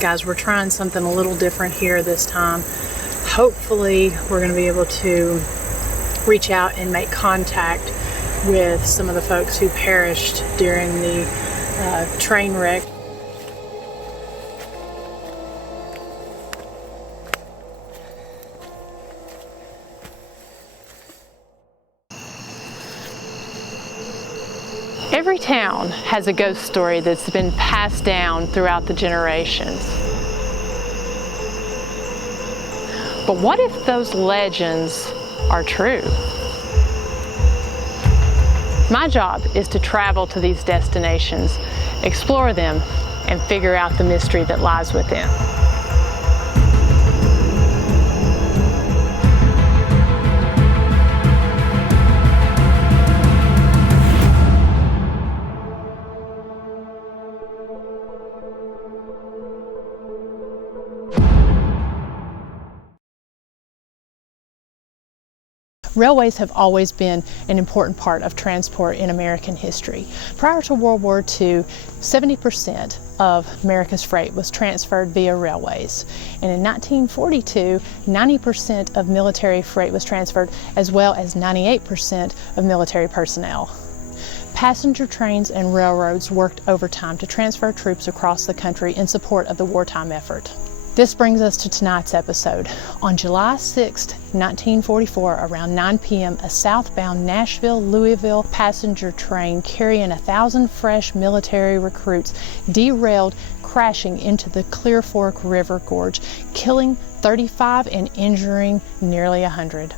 Guys, we're trying something a little different here this time. Hopefully, we're going to be able to reach out and make contact with some of the folks who perished during the train wreck. Every town has a ghost story that's been passed down throughout the generations. But what if those legends are true? My job is to travel to these destinations, explore them, and figure out the mystery that lies within. Railways have always been an important part of transport in American history. Prior to World War II, 70% of America's freight was transferred via railways. And in 1942, 90% of military freight was transferred, as well as 98% of military personnel. Passenger trains and railroads worked overtime to transfer troops across the country in support of the wartime effort. This brings us to tonight's episode. On July 6, 1944, around 9 p.m., a southbound Nashville-Louisville passenger train carrying 1,000 fresh military recruits derailed, crashing into the Clear Fork River Gorge, killing 35 and injuring nearly 100.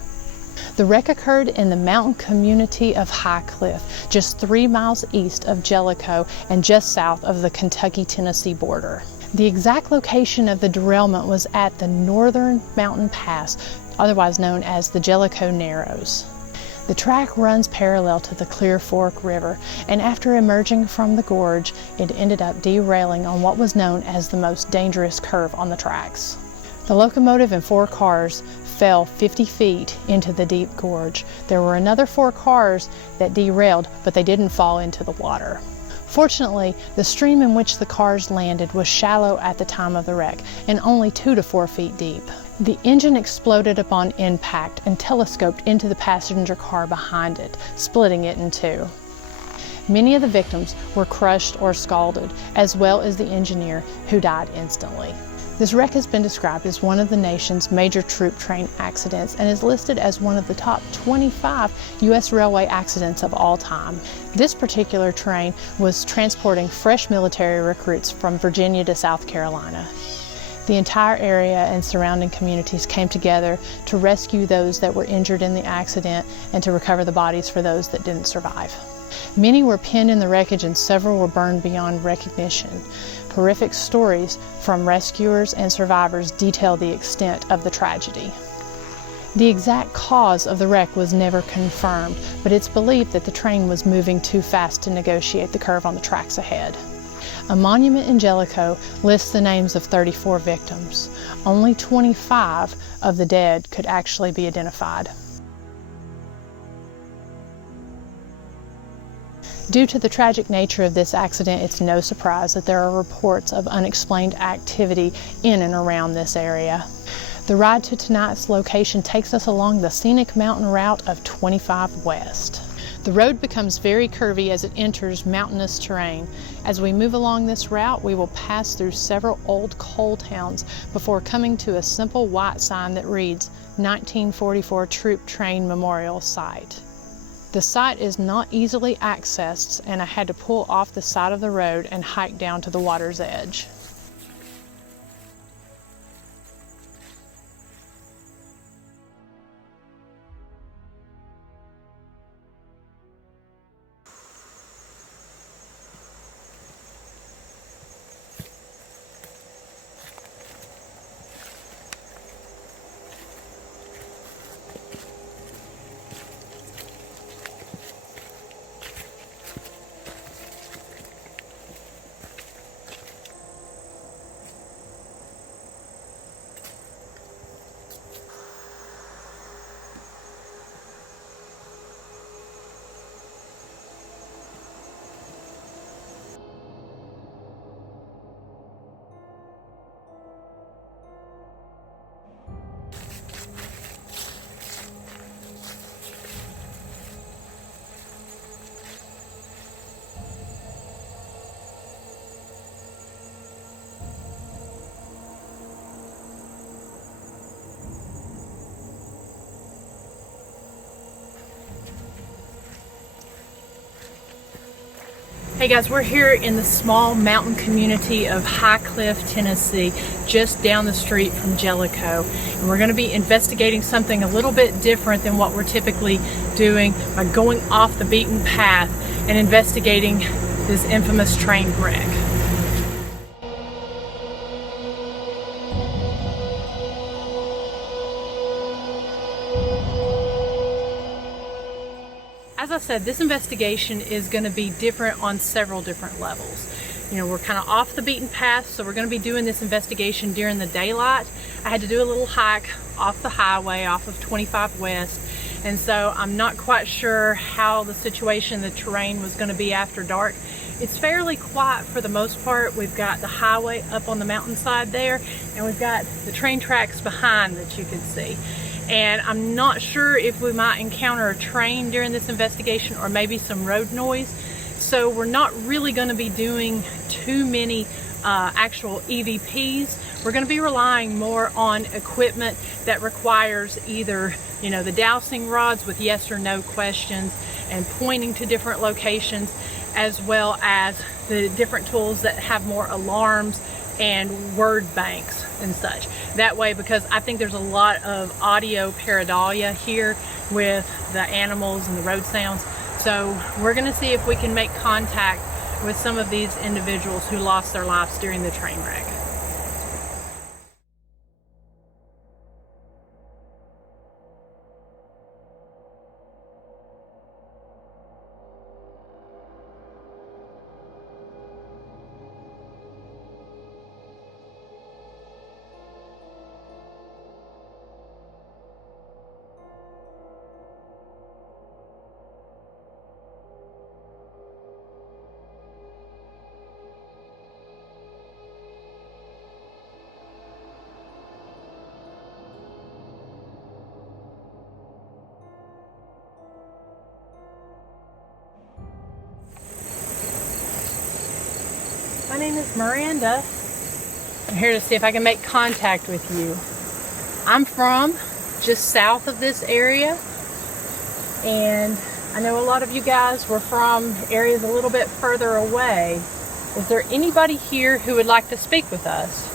The wreck occurred in the mountain community of High Cliff, just 3 miles east of Jellicoe and just south of the Kentucky-Tennessee border. The exact location of the derailment was at the Northern Mountain Pass, otherwise known as the Jellicoe Narrows. The track runs parallel to the Clear Fork River, and after emerging from the gorge, it ended up derailing on what was known as the most dangerous curve on the tracks. The locomotive and 4 cars fell 50 feet into the deep gorge. There were another 4 cars that derailed, but they didn't fall into the water. Fortunately, the stream in which the cars landed was shallow at the time of the wreck and only 2 to 4 feet deep. The engine exploded upon impact and telescoped into the passenger car behind it, splitting it in 2. Many of the victims were crushed or scalded, as well as the engineer, who died instantly. This wreck has been described as one of the nation's major troop train accidents and is listed as one of the top 25 U.S. railway accidents of all time. This particular train was transporting fresh military recruits from Virginia to South Carolina. The entire area and surrounding communities came together to rescue those that were injured in the accident and to recover the bodies for those that didn't survive. Many were pinned in the wreckage and several were burned beyond recognition. Horrific stories from rescuers and survivors detail the extent of the tragedy. The exact cause of the wreck was never confirmed, but it's believed that the train was moving too fast to negotiate the curve on the tracks ahead. A monument in Jellicoe lists the names of 34 victims. Only 25 of the dead could actually be identified. Due to the tragic nature of this accident, it's no surprise that there are reports of unexplained activity in and around this area. The ride to tonight's location takes us along the scenic mountain route of 25 West. The road becomes very curvy as it enters mountainous terrain. As we move along this route, we will pass through several old coal towns before coming to a simple white sign that reads 1944 Troop Train Memorial Site. The site is not easily accessed, and I had to pull off the side of the road and hike down to the water's edge. Hey guys, we're here in the small mountain community of High Cliff, Tennessee, just down the street from Jellicoe. And we're going to be investigating something a little bit different than what we're typically doing by going off the beaten path and investigating this infamous train wreck. As I said, this investigation is going to be different on several different levels. You know, we're kind of off the beaten path, so we're going to be doing this investigation during the daylight. I had to do a little hike off the highway, off of 25 West, and so I'm not quite sure how the situation, the terrain was going to be after dark. It's fairly quiet for the most part. We've got the highway up on the mountainside there, and we've got the train tracks behind that you can see. And I'm not sure if we might encounter a train during this investigation or maybe some road noise. So we're not really going to be doing too many actual EVPs. We're going to be relying more on equipment that requires either, you know, the dowsing rods with yes or no questions and pointing to different locations, as well as the different tools that have more alarms and word banks and such. That way, because I think there's a lot of audio pareidolia here with the animals and the road sounds. So we're going to see if we can make contact with some of these individuals who lost their lives during the train wreck. My name is Miranda. I'm here to see if I can make contact with you. I'm from just south of this area, and I know a lot of you guys were from areas a little bit further away. Is there anybody here who would like to speak with us?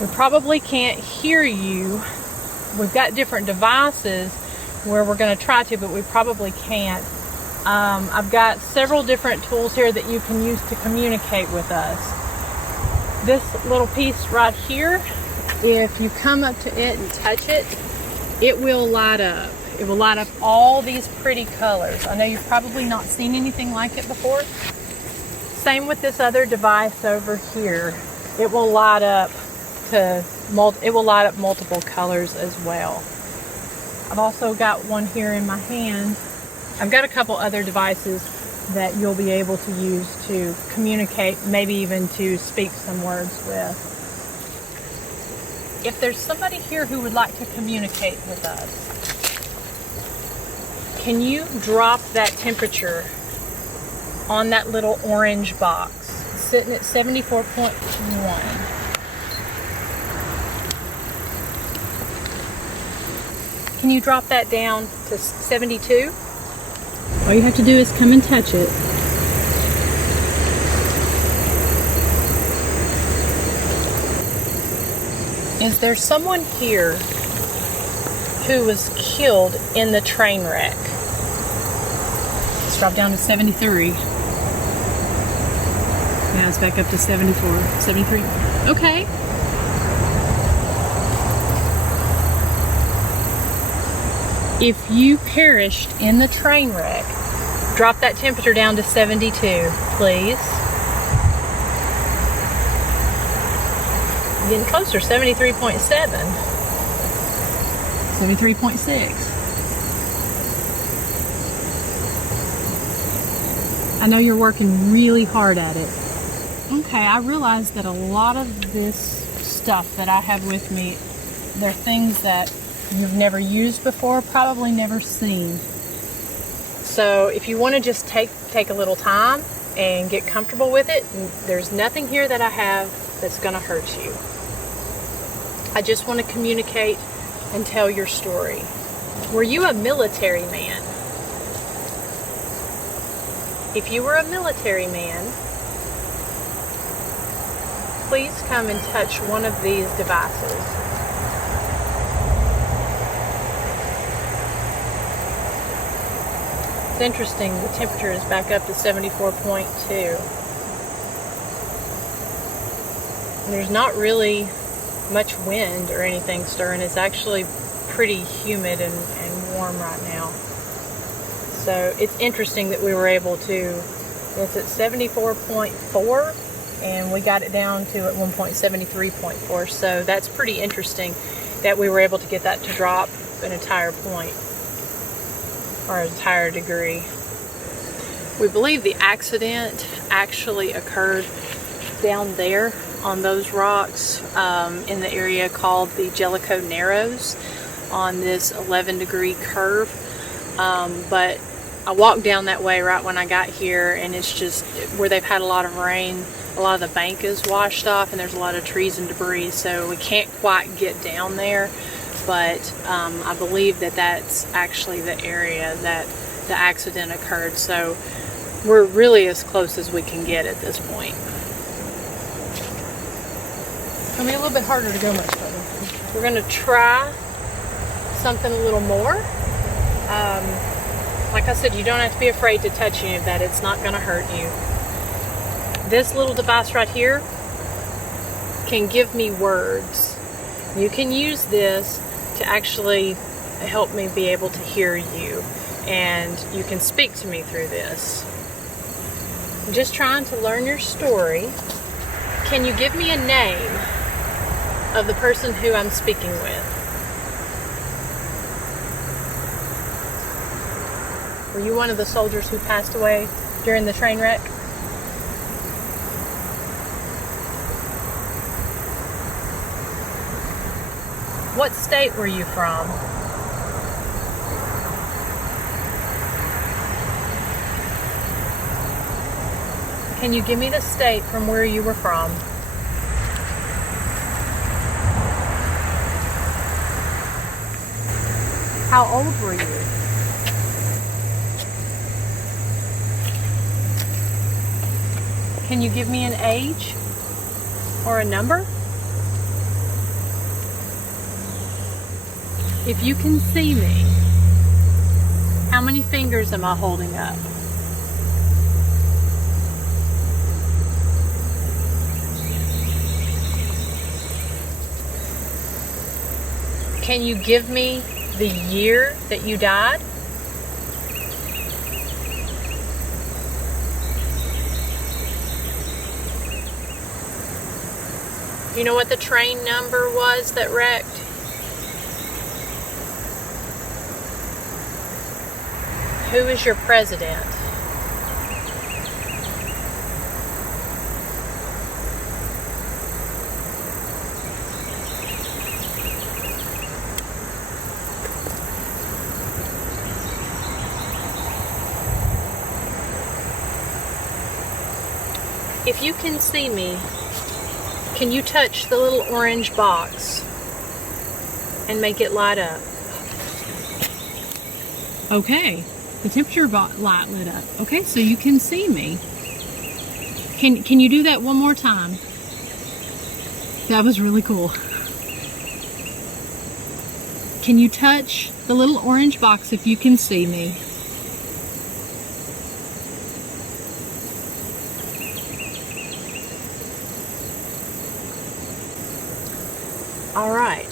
We probably can't hear you. We've got different devices where we're going to try to, but we probably can't. I've got several different tools here that you can use to communicate with us. This little piece right here, if you come up to it and touch it, it will light up. It will light up all these pretty colors. I know you've probably not seen anything like it before. Same with this other device over here. It will light up multiple colors as well. I've also got one here in my hand. I've got a couple other devices that you'll be able to use to communicate, maybe even to speak some words with. If there's somebody here who would like to communicate with us, can you drop that temperature on that little orange box? It's sitting at 74.1. Can you drop that down to 72? All you have to do is come and touch it. Is there someone here who was killed in the train wreck? Let's drop down to 73. Now it's back up to 74, 73. Okay. If you perished in the train wreck, drop that temperature down to 72, please. Getting closer, 73.7. 73.6. I know you're working really hard at it. Okay, I realize that a lot of this stuff that I have with me, they're things that you've never used before, probably never seen. So if you want to just take a little time and get comfortable with it, there's nothing here that I have that's going to hurt you. I just want to communicate and tell your story. Were you a military man? If you were a military man, please come and touch one of these devices. It's interesting, the temperature is back up to 74.2. There's not really much wind or anything stirring. It's actually pretty humid and warm right now. So it's interesting that we were able to, it's at 74.4 and we got it down to at one point 73.4. So that's pretty interesting that we were able to get that to drop an entire point or an entire degree. We believe the accident actually occurred down there on those rocks in the area called the Jellicoe Narrows on this 11-degree curve. But I walked down that way right when I got here, and it's just where they've had a lot of rain. A lot of the bank is washed off and there's a lot of trees and debris, so we can't quite get down there. But I believe that that's actually the area that the accident occurred. So we're really as close as we can get at this point. It's going to be a little bit harder to go much further. We're going to try something a little more. Like I said, you don't have to be afraid to touch any of that. It's not going to hurt you. This little device right here can give me words. You can use this to actually help me be able to hear you, and you can speak to me through this. I'm just trying to learn your story. Can you give me a name of the person who I'm speaking with? Were you one of the soldiers who passed away during the train wreck? What state were you from? Can you give me the state from where you were from? How old were you? Can you give me an age or a number? If you can see me, how many fingers am I holding up? Can you give me the year that you died? You know what the train number was that wrecked? Who is your president? If you can see me, can you touch the little orange box and make it light up? Okay, the temperature light lit up. Okay, so you can see me. Can you do that one more time? That was really cool. Can you touch the little orange box if you can see me? All right.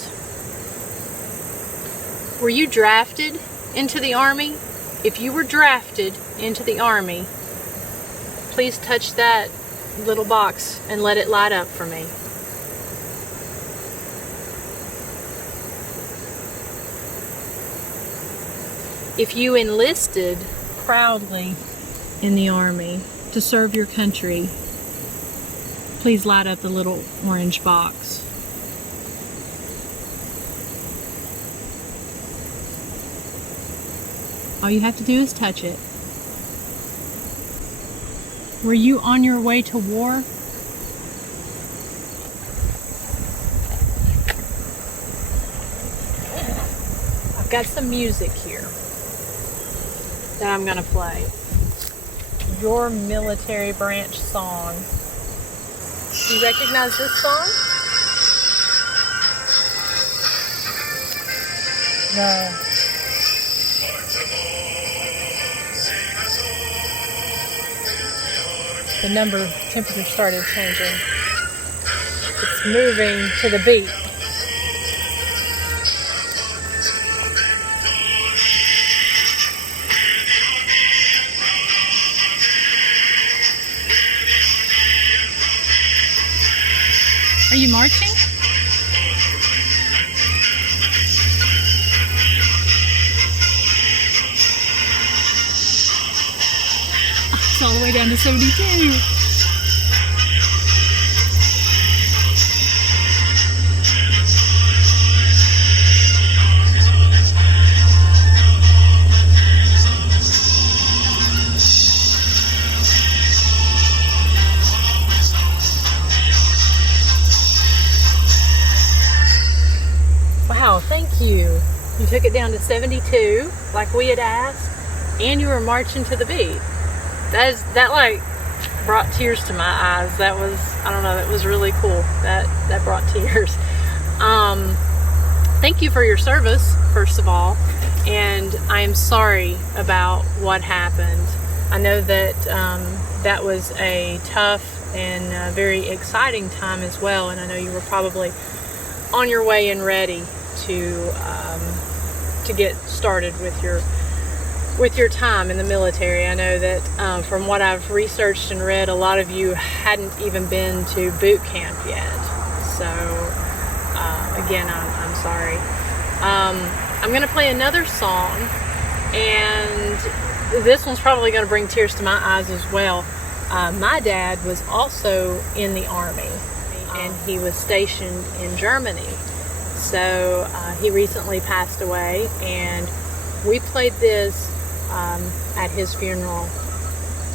Were you drafted into the Army? If you were drafted into the Army, please touch that little box and let it light up for me. If you enlisted proudly in the Army to serve your country, please light up the little orange box. All you have to do is touch it. Were you on your way to war? I've got some music here that I'm going to play. Your Military Branch Song. Do you recognize this song? No. The temperature started changing. It's moving to the beat. Are you marching? It's all the way down to 72. Wow, thank you. You took it down to 72, like we had asked, and you were marching to the beat. That like brought tears to my eyes. That was, I don't know, that was really cool. That brought tears. Thank you for your service, first of all, and I am sorry about what happened. I know that that was a tough and very exciting time as well, and I know you were probably on your way and ready to get started with your time in the military. I know that from what I've researched and read, a lot of you hadn't even been to boot camp yet. So again, I'm sorry. I'm going to play another song, and this one's probably going to bring tears to my eyes as well. My dad was also in the Army, and he was stationed in Germany. So he recently passed away, and we played this at his funeral.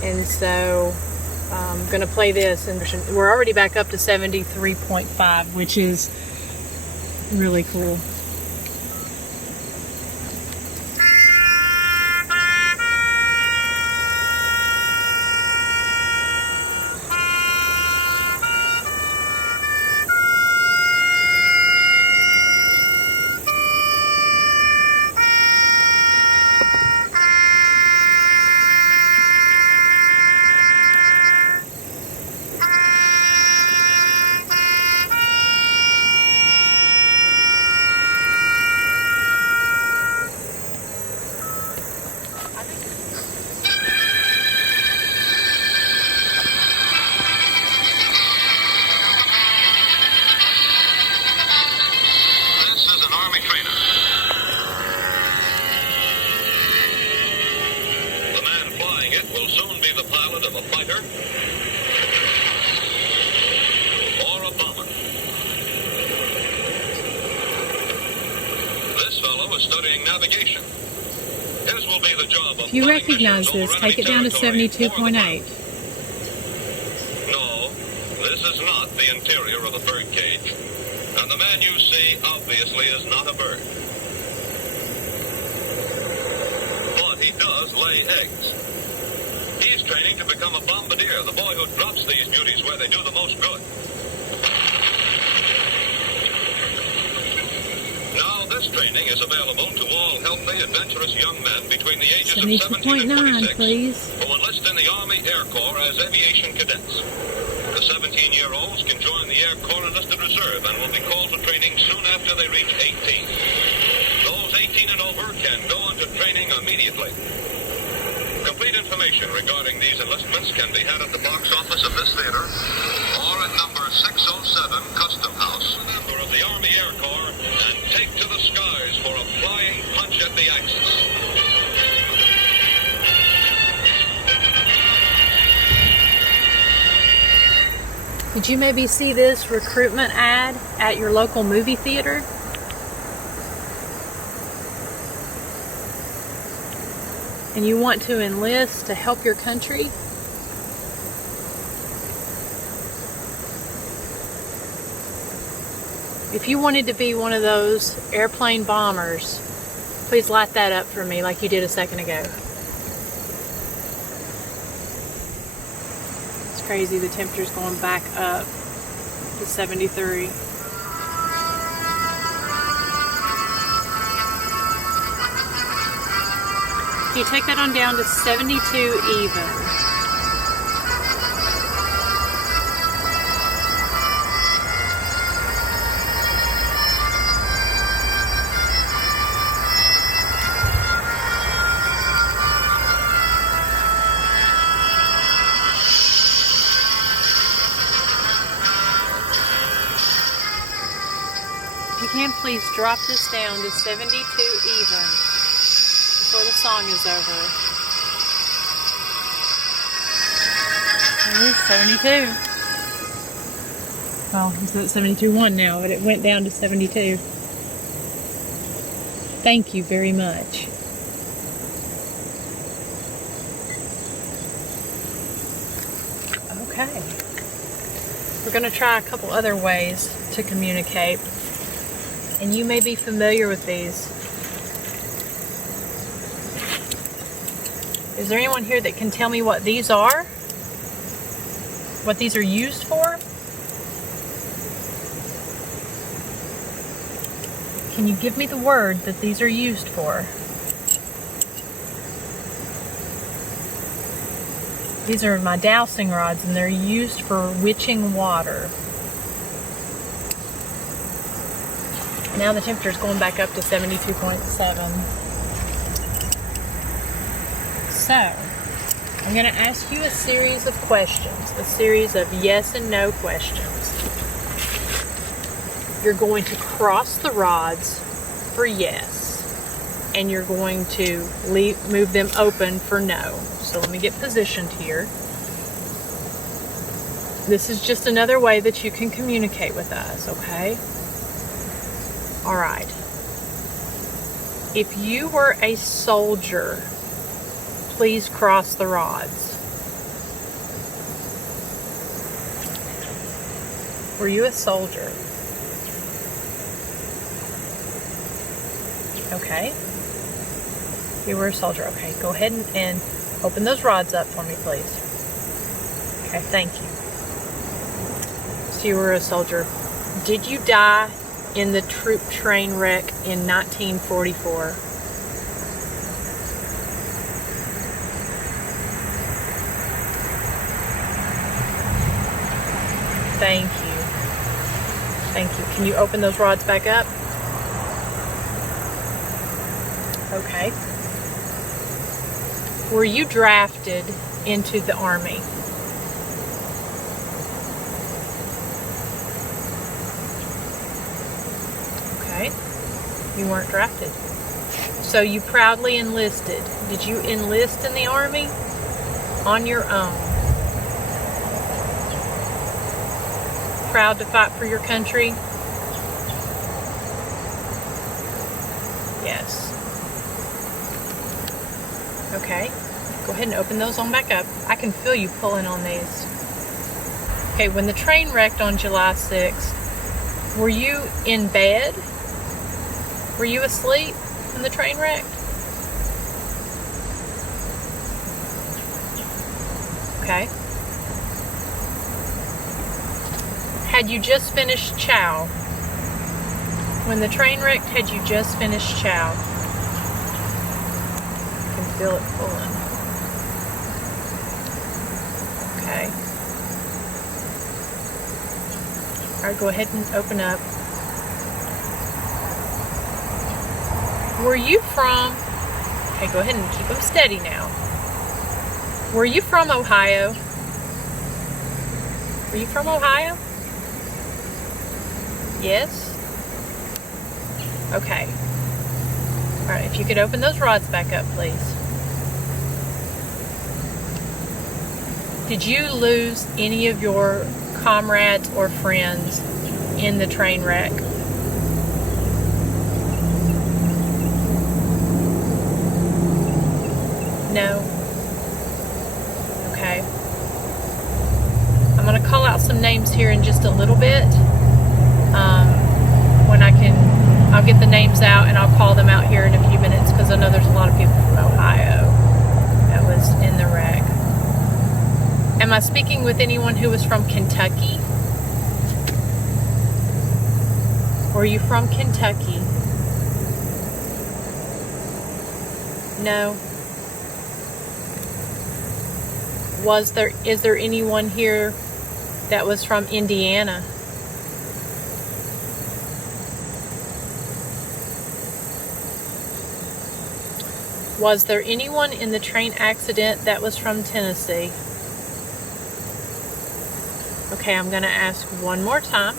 And so I'm going to play this, and we're already back up to 73.5, which is really cool. If you recognize this, take it down to 72.8. No, this is not the interior of a bird cage. And the man you see obviously is not a bird. But he does lay eggs. He's training to become a bombardier, the boy who drops these beauties where they do the most good. Now, this training is available to all healthy, adventurous young men between the ages of 17 and 26 please. who enlist in the Army Air Corps as aviation cadets. The 17-year-olds can join the Air Corps enlisted reserve and will be called to training soon after they reach 18. Those 18 and over can go into training immediately. Complete information regarding these enlistments can be had at the box office of this theater or at number 607 Custom House. Member of the Army Air Corps, and take to the skies for a flying punch at the Axis. Did you maybe see this recruitment ad at your local movie theater? And you want to enlist to help your country? If you wanted to be one of those airplane bombers, please light that up for me like you did a second ago. crazy. The temperature's going back up to 73. You take that on down to 72 even. If you can, please drop this down to 72 even before the song is over. It is 72. Well, it's at 72.1 now, but it went down to 72. Thank you very much. Okay. We're going to try a couple other ways to communicate. And you may be familiar with these. Is there anyone here that can tell me what these are? What these are used for? Can you give me the word that these are used for? These are my dowsing rods, and they're used for witching water. Now the temperature's going back up to 72.7. So, I'm going to ask you a series of questions, a series of yes and no questions. You're going to cross the rods for yes, and you're going to move them open for no. So let me get positioned here. This is just another way that you can communicate with us, okay? All right. If you were a soldier, please cross the rods. Were you a soldier? Okay. You were a soldier. Okay, go ahead and open those rods up for me, please. Okay, thank you. So you were a soldier. Did you die in the troop train wreck in 1944? Thank you. Thank you. Can you open those rods back up? Okay. Were you drafted into the Army? Okay. You weren't drafted. So you proudly enlisted. Did you enlist in the Army on your own? Proud to fight for your country? Yes. Okay. Go ahead and open those on back up. I can feel you pulling on these. Okay, when the train wrecked on July 6th, were you in bed? Were you asleep when the train wrecked? Okay. Had you just finished chow? When the train wrecked, had you just finished chow? I can feel it pulling. Okay. Alright, go ahead and open up. Were you from... Okay, go ahead and keep them steady now. Were you from Ohio? Were you from Ohio? Yes? Okay. Alright, if you could open those rods back up, please. Did you lose any of your comrades or friends in the train wreck? No? Okay. I'm going to call out some names here in just a little bit. When I'll get the names out and I'll call them out here in a few minutes, because I know there's a lot of people from Ohio that was in the wreck. Am I speaking with anyone who was from Kentucky? Were you from Kentucky? No. Is there anyone here that was from Indiana? Was there anyone in the train accident that was from Tennessee? Okay, I'm going to ask one more time.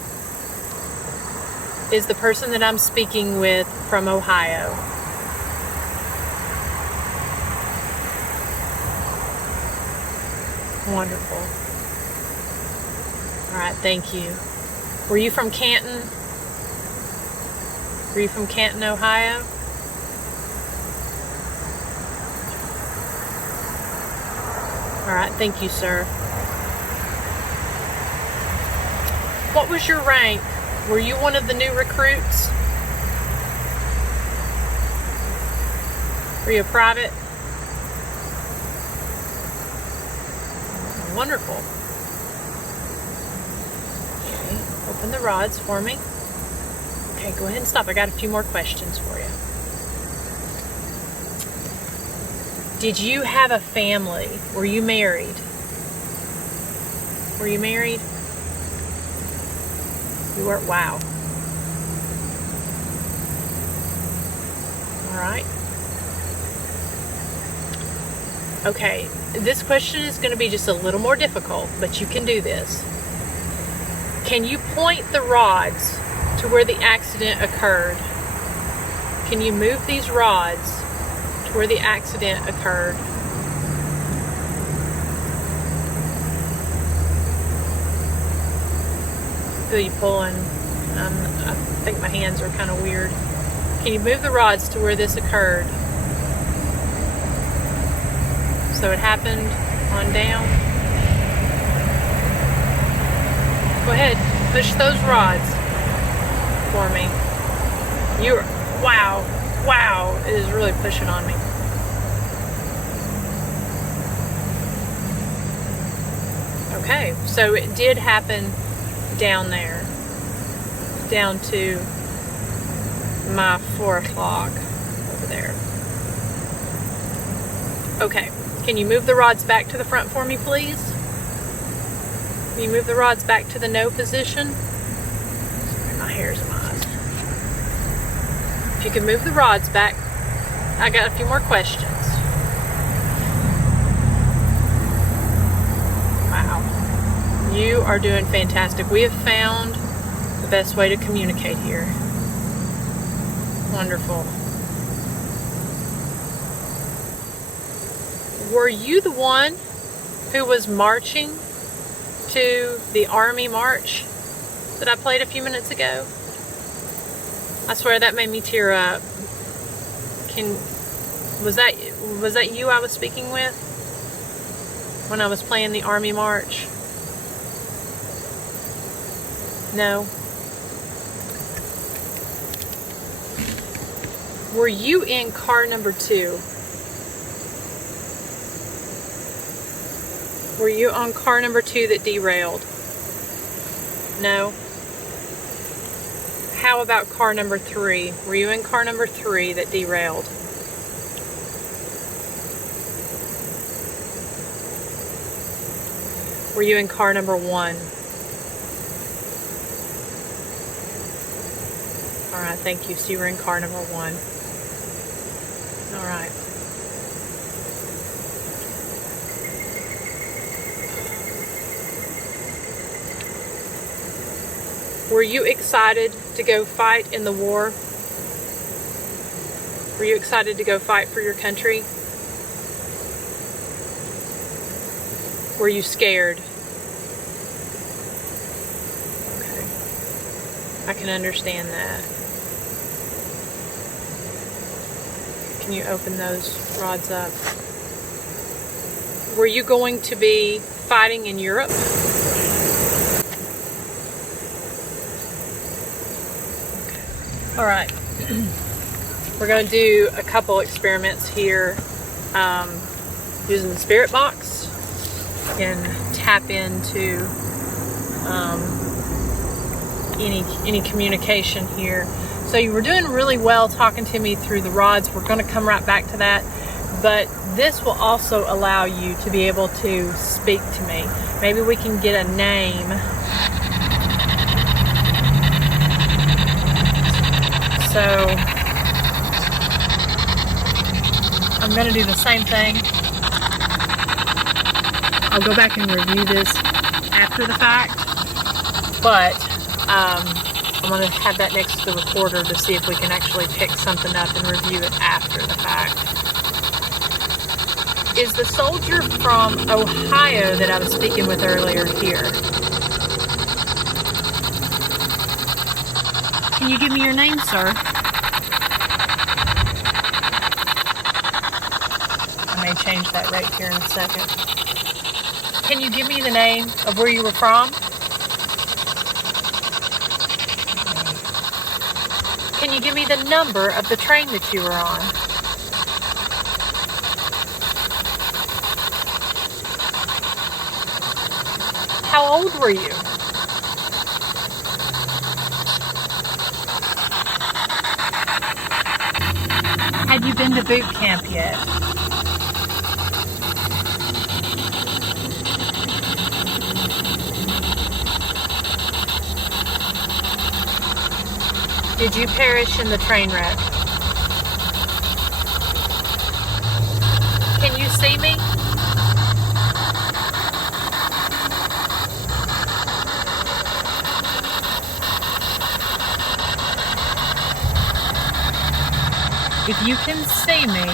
Is the person that I'm speaking with from Ohio? Wonderful. All right, thank you. Were you from Canton? Were you from Canton, Ohio? All right, thank you, sir. What was your rank? Were you one of the new recruits? Were you a private? Wonderful. Okay, open the rods for me. Okay, go ahead and stop. I got a few more questions for you. Did you have a family? Were you married? Were you married? You were? Wow. All right. Okay, this question is going to be just a little more difficult, but you can do this. Can you point the rods to where the accident occurred? Can you move these rods to where the accident occurred? Feel you pulling. I think my hands are kind of weird. Can you move the rods to where this occurred? So it happened on down. Go ahead, push those rods for me. Wow, it is really pushing on me. Okay, so it did happen down there, down to my 4 o'clock over there. Okay, can you move the rods back to the front for me, please? Can you move the rods back to the no position? Sorry, my hair's in my eyes. If you can move the rods back, I got a few more questions. Wow. You are doing fantastic. We have found the best way to communicate here. Wonderful. Were you the one who was marching to the Army March that I played a few minutes ago? I swear that made me tear up. Was that you I was speaking with when I was playing the Army March? No. Were you in car number 2? Were you on car number 2 that derailed? No. How about car number 3? Were you in car number 3 that derailed? Were you in car number 1? Alright, thank you. So you were in car number 1. Alright. Were you excited to go fight in the war? Were you excited to go fight for your country? Were you scared? Okay. I can understand that. Can you open those rods up? Were you going to be fighting in Europe? All right, we're going to do a couple experiments here using the spirit box in tap into any communication here. So you were doing really well talking to me through the rods. We're going to come right back to that. But this will also allow you to be able to speak to me. Maybe we can get a name. So I'm going to do the same thing. I'll go back and review this after the fact, but I'm going to have that next to the recorder to see if we can actually pick something up and review it after the fact. Is the soldier from Ohio that I was speaking with earlier here? Can you give me your name, sir? I may change that right here in a second. Can you give me the name of where you were from? Can you give me the number of the train that you were on? How old were you? Had you been to boot camp yet? Did you perish in the train wreck? Can you see me? If you can see me,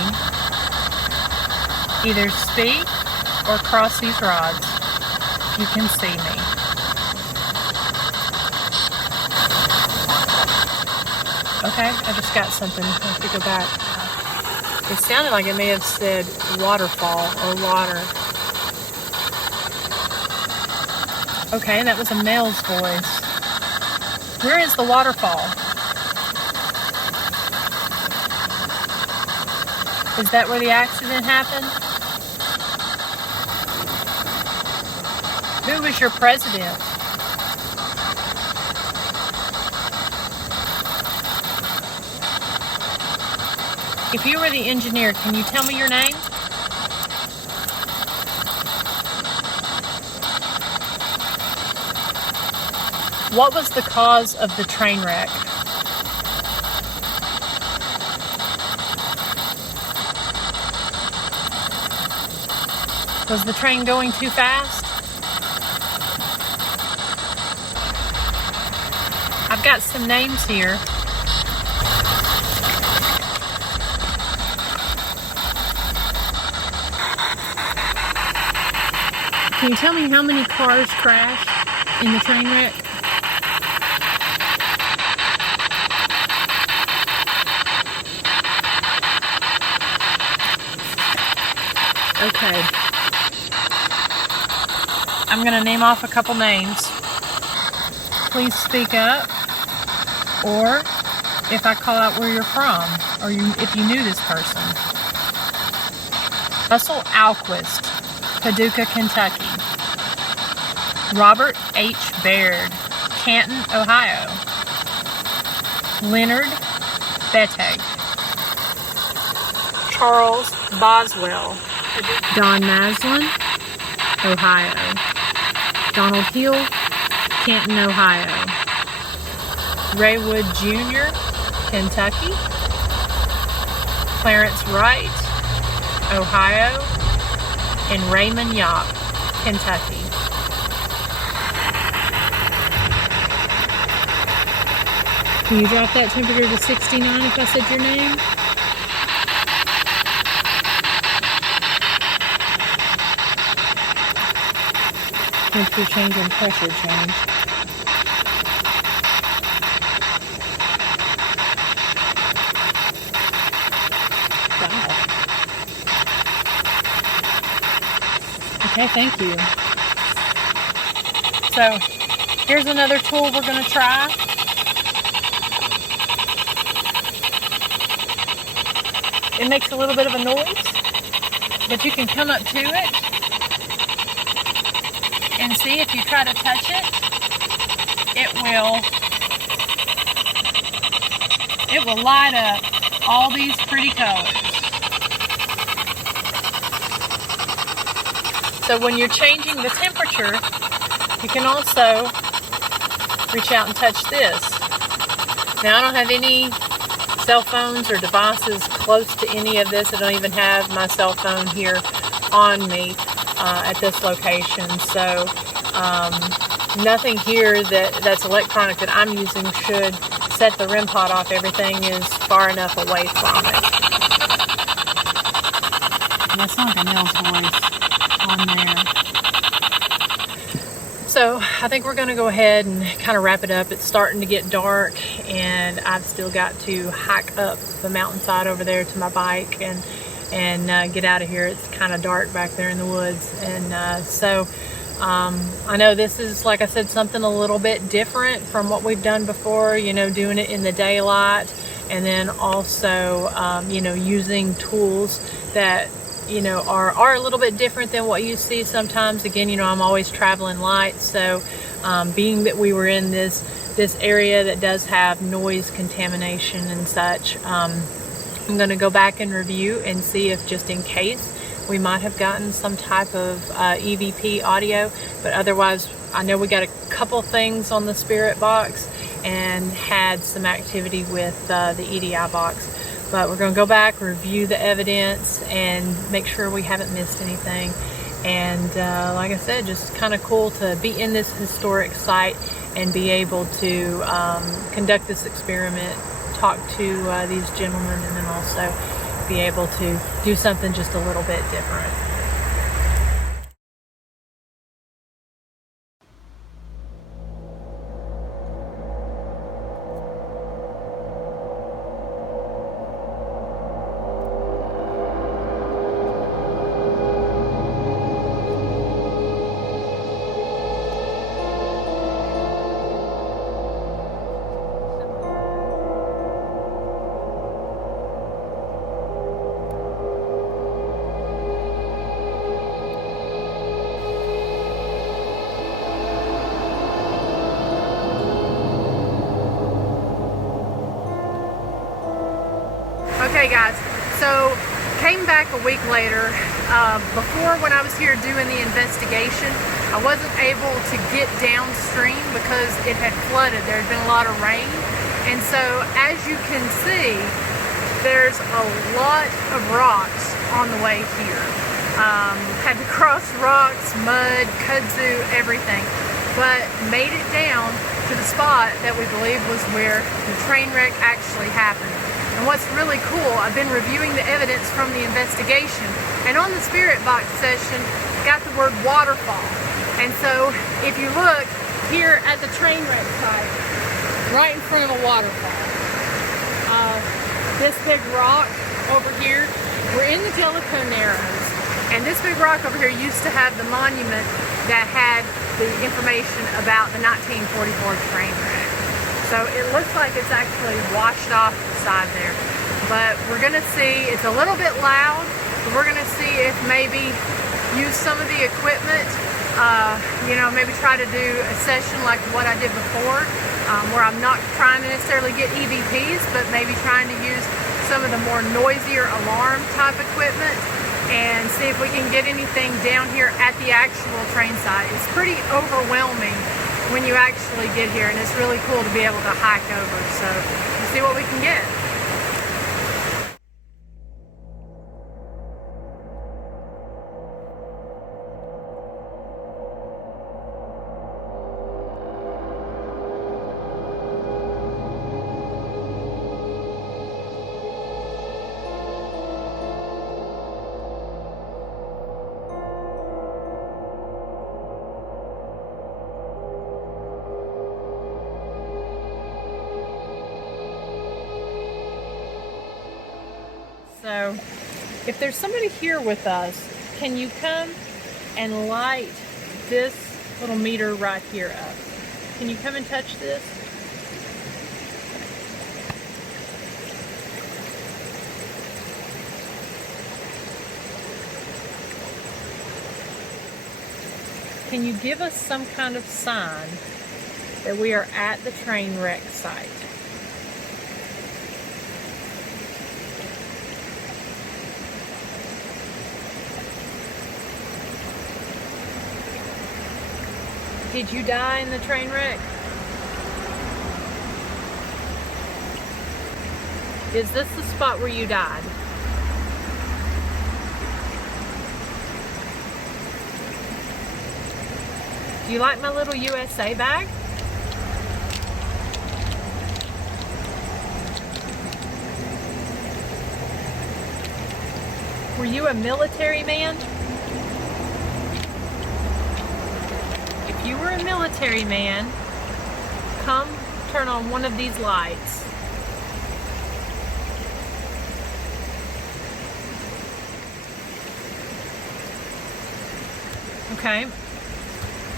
either speak or cross these rods. You can see me. Okay, I just got something. I have to go back. It sounded like it may have said waterfall or water. Okay, that was a male's voice. Where is the waterfall? Is that where the accident happened? Who was your president? If you were the engineer, can you tell me your name? What was the cause of the train wreck? Was the train going too fast? I've got some names here. Can you tell me how many cars crashed in the train wreck? Okay. I'm going to name off a couple names. Please speak up. Or if I call out where you're from, or if you knew this person. Russell Alquist, Paducah, Kentucky. Robert H. Baird, Canton, Ohio. Leonard Bettig. Charles Boswell, Don Maslin, Ohio. Donald Hill, Canton, Ohio. Ray Wood Jr., Kentucky. Clarence Wright, Ohio. And Raymond Yopp, Kentucky. Can you drop that temperature to 69 if I said your name? Temperature change and pressure change. Wow. Okay, thank you. So, here's another tool we're going to try. It makes a little bit of a noise, but you can come up to it And see, if you try to touch it, it will light up all these pretty colors. So when you're changing the temperature, you can also reach out and touch this. Now, I don't have any cell phones or devices close to any of this. I don't even have my cell phone here on me at this location. So nothing here that's electronic that I'm using should set the REM pod off. Everything is far enough away from it. That's not Danielle's voice on there. So I think we're going to go ahead and kind of wrap it up. It's starting to get dark, and I've still got to hike up the mountainside over there to my bike and get out of here. It's kind of dark back there in the woods, and so I know this is, like I said, something a little bit different from what we've done before, you know, doing it in the daylight, and then also, you know, using tools that, you know, are a little bit different than what you see sometimes. Again, you know, I'm always traveling light, so being that we were in this area that does have noise contamination and such, I'm going to go back and review and see if, just in case, we might have gotten some type of EVP audio, but otherwise I know we got a couple things on the spirit box and had some activity with the EDI box. But we're going to go back, review the evidence, and make sure we haven't missed anything. And like I said, just kind of cool to be in this historic site and be able to conduct this experiment, talk to these gentlemen, and then also be able to do something just a little bit different. Okay guys, so came back a week later. Before, when I was here doing the investigation, I wasn't able to get downstream because it had flooded. There had been a lot of rain, and so as you can see, there's a lot of rocks on the way here. Had to cross rocks, mud, kudzu, everything, but made it down to the spot that we believe was where the train wreck actually happened. And what's really cool, I've been reviewing the evidence from the investigation, and on the spirit box session, got the word waterfall. And so, if you look here at the train wreck site, right in front of a waterfall, this big rock over here, we're in the Jellicoe Narrows, and this big rock over here used to have the monument that had the information about the 1944 train wreck. So it looks like it's actually washed off the side there. But we're going to see, it's a little bit loud, but we're going to see if maybe use some of the equipment, you know, maybe try to do a session like what I did before, where I'm not trying to necessarily get EVPs, but maybe trying to use some of the more noisier alarm type equipment and see if we can get anything down here at the actual train site. It's pretty overwhelming when you actually get here, and it's really cool to be able to hike over. So we'll see what we can get. So if there's somebody here with us, can you come and light this little meter right here up? Can you come and touch this? Can you give us some kind of sign that we are at the train wreck site? Did you die in the train wreck? Is this the spot where you died? Do you like my little USA bag? Were you a military man? If you were a military man, come turn on one of these lights. Okay,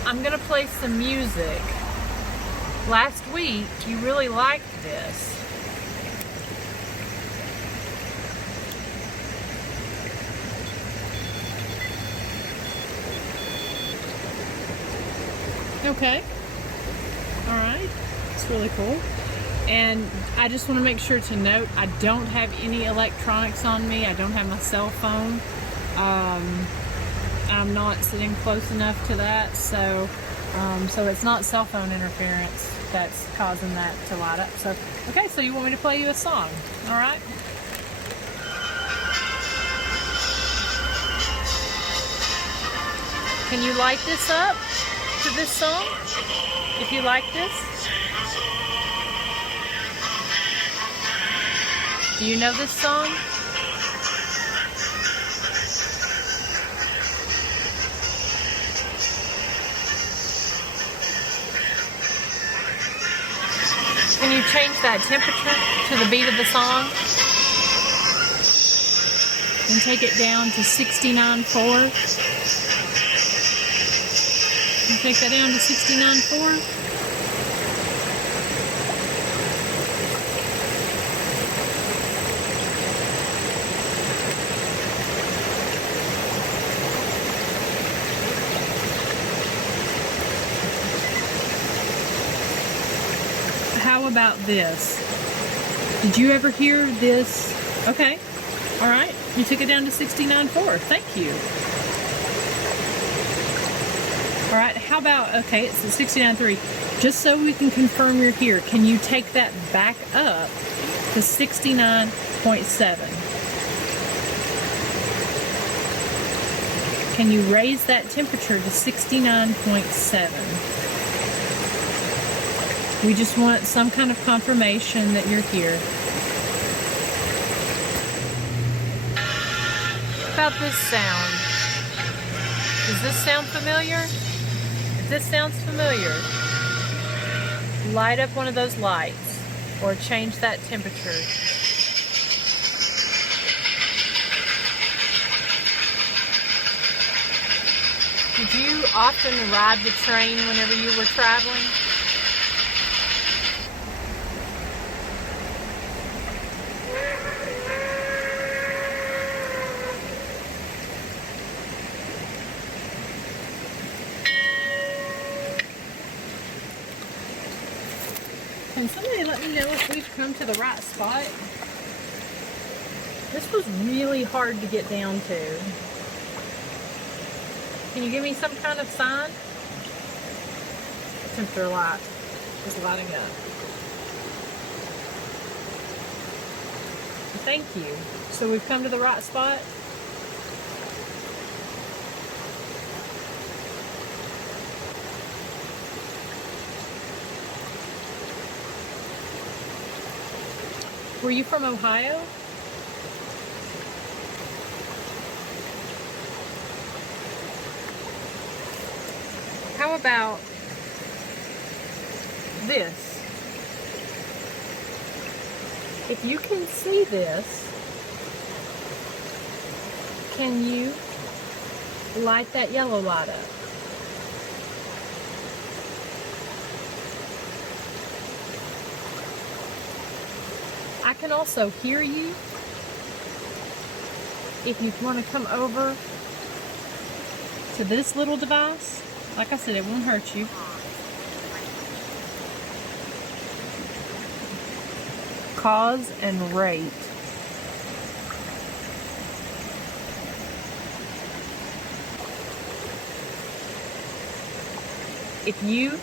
I'm gonna play some music. Last week, you really liked this. Okay, all right, it's really cool. And I just want to make sure to note, I don't have any electronics on me. I don't have my cell phone. I'm not sitting close enough to that, so it's not cell phone interference that's causing that to light up. So, okay, so you want me to play you a song, all right? Can you light this up to this song, if you like this? Do you know this song? Can you change that temperature to the beat of the song? And take it down to 69.4. Can you take that down to 69.4? How about this? Did you ever hear this? Okay, all right. You took it down to 69.4. Thank you. All right, how about, okay, it's at 69.3. Just so we can confirm you're here, can you take that back up to 69.7? Can you raise that temperature to 69.7? We just want some kind of confirmation that you're here. How about this sound? Does this sound familiar? If this sounds familiar, light up one of those lights or change that temperature. Did you often ride the train whenever you were traveling? Can somebody let me know if we've come to the right spot? This was really hard to get down to. Can you give me some kind of sign? The temperature light is lighting up. Thank you. So we've come to the right spot? Were you from Ohio? How about this? If you can see this, can you light that yellow light up? I can also hear you. If you want to come over to this little device, Like I said, it won't hurt you. Cause and rate. If you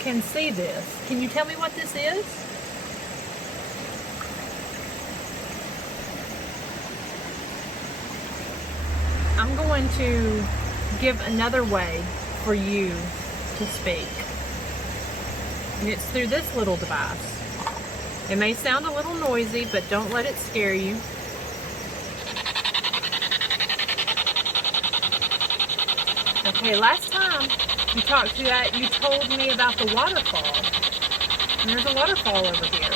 can see this, can you tell me what this is? I'm going to give another way for you to speak. And it's through this little device. It may sound a little noisy, but don't let it scare you. Okay, last time you talked to that, you told me about the waterfall. And there's a waterfall over here.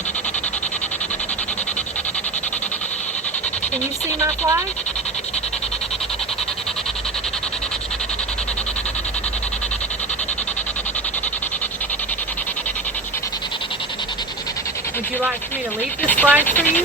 Can you see my flag? Would you like me to leave this flag for you?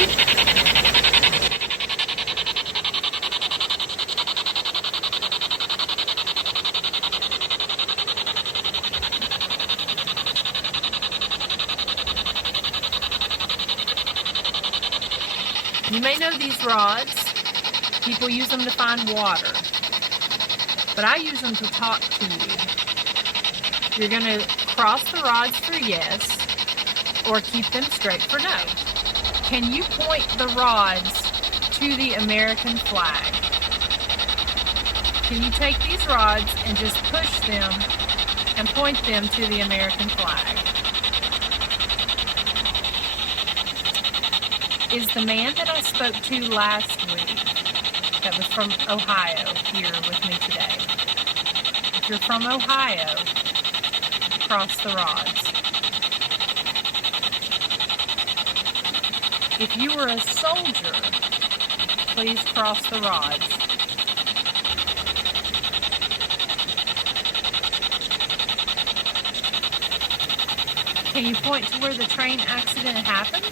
You may know these rods. People use them to find water. But I use them to talk to you. You're going to cross the rods for yes, or keep them straight for no. Can you point the rods to the American flag? Can you take these rods and just push them and point them to the American flag? Is the man that I spoke to last week, that was from Ohio, here with me today? If you're from Ohio, cross the rods. If you were a soldier, please cross the rods. Can you point to where the train accident happened?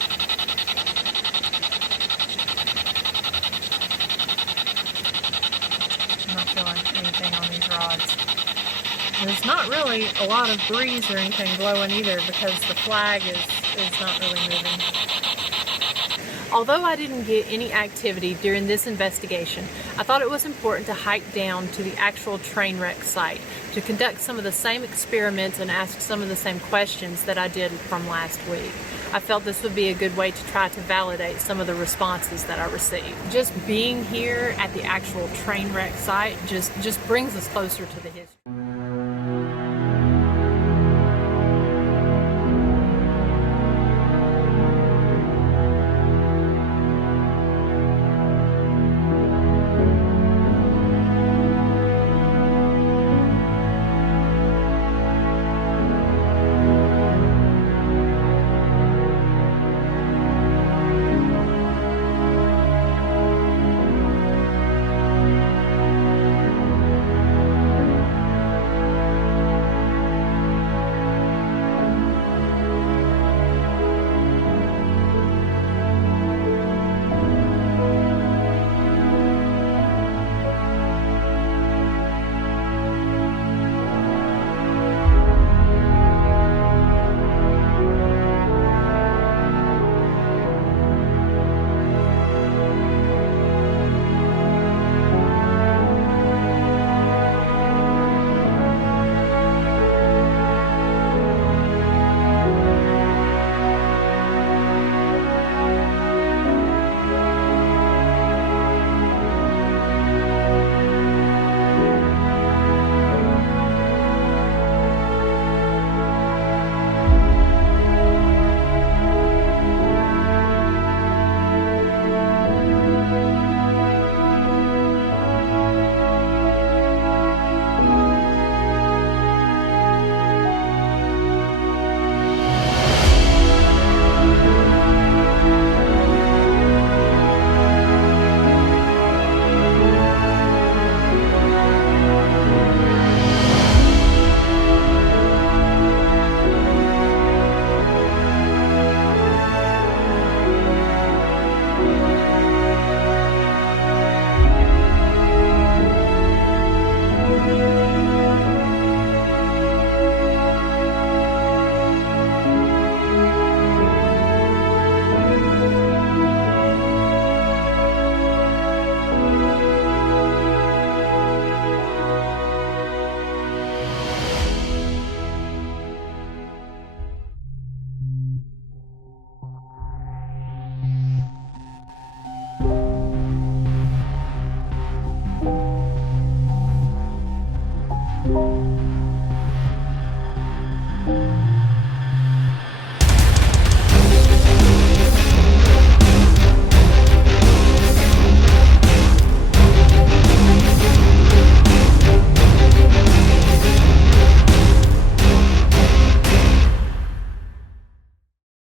I'm not feeling anything on these rods. There's not really a lot of breeze or anything blowing either because the flag is not really moving. Although I didn't get any activity during this investigation, I thought it was important to hike down to the actual train wreck site to conduct some of the same experiments and ask some of the same questions that I did from last week. I felt this would be a good way to try to validate some of the responses that I received. Just being here at the actual train wreck site just brings us closer to the history. you.